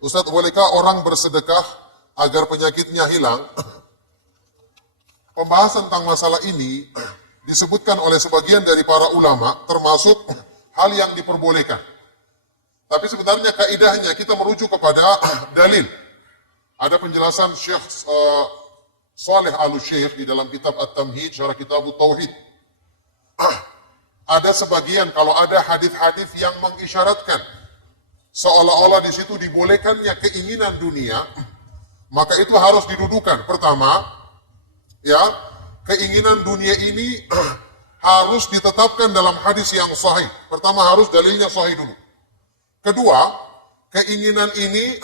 Ustaz, bolehkah orang bersedekah agar penyakitnya hilang? Pembahasan tentang masalah ini disebutkan oleh sebagian dari para ulama, termasuk hal yang diperbolehkan. Tapi sebenarnya kaidahnya kita merujuk kepada dalil. Ada penjelasan Syekh Saleh Al-Syekh di dalam kitab At-Tamhid, syarah kitab Tauhid. Ada sebagian kalau ada hadis-hadis yang mengisyaratkan seolah-olah di situ dibolehkannya keinginan dunia, maka itu harus didudukan. Pertama, ya, keinginan dunia ini harus ditetapkan dalam hadis yang sahih. Pertama harus dalilnya sahih dulu. Kedua, keinginan ini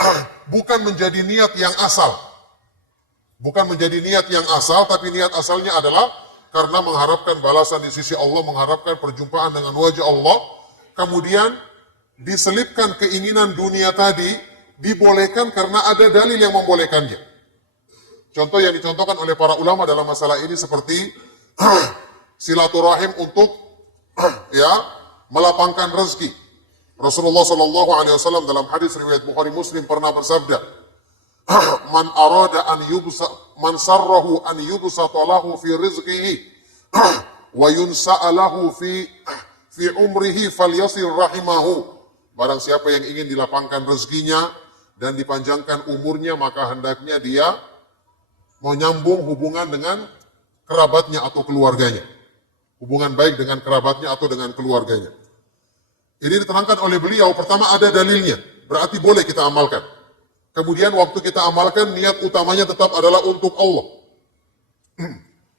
bukan menjadi niat yang asal. Bukan menjadi niat yang asal, tapi niat asalnya adalah karena mengharapkan balasan di sisi Allah, mengharapkan perjumpaan dengan wajah Allah. Kemudian diselipkan keinginan dunia tadi, dibolehkan karena ada dalil yang membolehkannya. Contoh yang dicontohkan oleh para ulama dalam masalah ini seperti silaturahim untuk ya melapangkan rezeki. Rasulullah SAW dalam hadis riwayat Bukhari Muslim pernah bersabda, man arada an yubsa man sarrahu an yubsata lahu fi rizqihi wa yunsa'alahu fi umrihi falyasir rahimahu. Barang siapa yang ingin dilapangkan rezekinya dan dipanjangkan umurnya, maka hendaknya dia menyambung hubungan dengan kerabatnya atau keluarganya. Hubungan baik dengan kerabatnya atau dengan keluarganya. Ini diterangkan oleh beliau, pertama ada dalilnya, berarti boleh kita amalkan. Kemudian waktu kita amalkan, niat utamanya tetap adalah untuk Allah.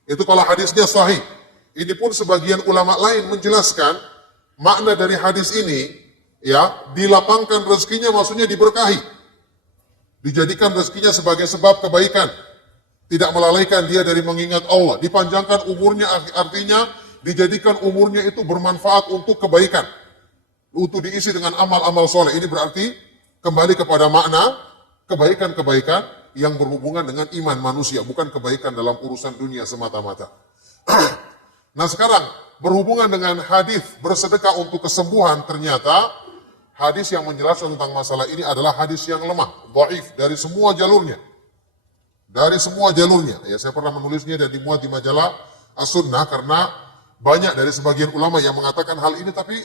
Itu kalau hadisnya sahih. Ini pun sebagian ulama lain menjelaskan, makna dari hadis ini, ya, dilapangkan rezekinya maksudnya diberkahi. Dijadikan rezekinya sebagai sebab kebaikan. Tidak melalaikan dia dari mengingat Allah. Dipanjangkan umurnya artinya dijadikan umurnya itu bermanfaat untuk kebaikan. Untuk diisi dengan amal-amal soleh. Ini berarti kembali kepada makna kebaikan-kebaikan yang berhubungan dengan iman manusia, bukan kebaikan dalam urusan dunia semata-mata. Nah sekarang, berhubungan dengan hadis bersedekah untuk kesembuhan, ternyata hadis yang menjelaskan tentang masalah ini adalah hadis yang lemah, dhaif dari semua jalurnya. Dari semua jalurnya. Ya, saya pernah menulisnya dan dimuat di majalah As-Sunnah karena banyak dari sebagian ulama yang mengatakan hal ini, tapi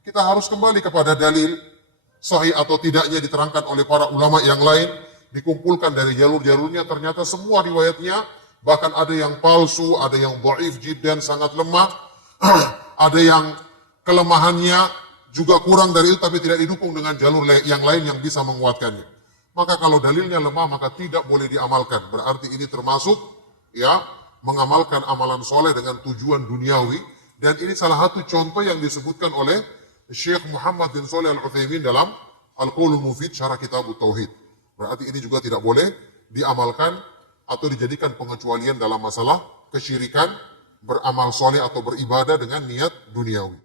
kita harus kembali kepada dalil sahih atau tidaknya diterangkan oleh para ulama yang lain, dikumpulkan dari jalur-jalurnya, ternyata semua riwayatnya, bahkan ada yang palsu, ada yang dhaif jiddan, sangat lemah, ada yang kelemahannya juga kurang dari itu, tapi tidak didukung dengan jalur yang lain yang bisa menguatkannya. Maka kalau dalilnya lemah, maka tidak boleh diamalkan. Berarti ini termasuk ya mengamalkan amalan soleh dengan tujuan duniawi, dan ini salah satu contoh yang disebutkan oleh Syekh Muhammad bin Shalih Al-Utsaimin dalam Al-Qaulul Mufid syarah kitab Tauhid. Berarti ini juga tidak boleh diamalkan atau dijadikan pengecualian dalam masalah kesyirikan, beramal soleh atau beribadah dengan niat duniawi.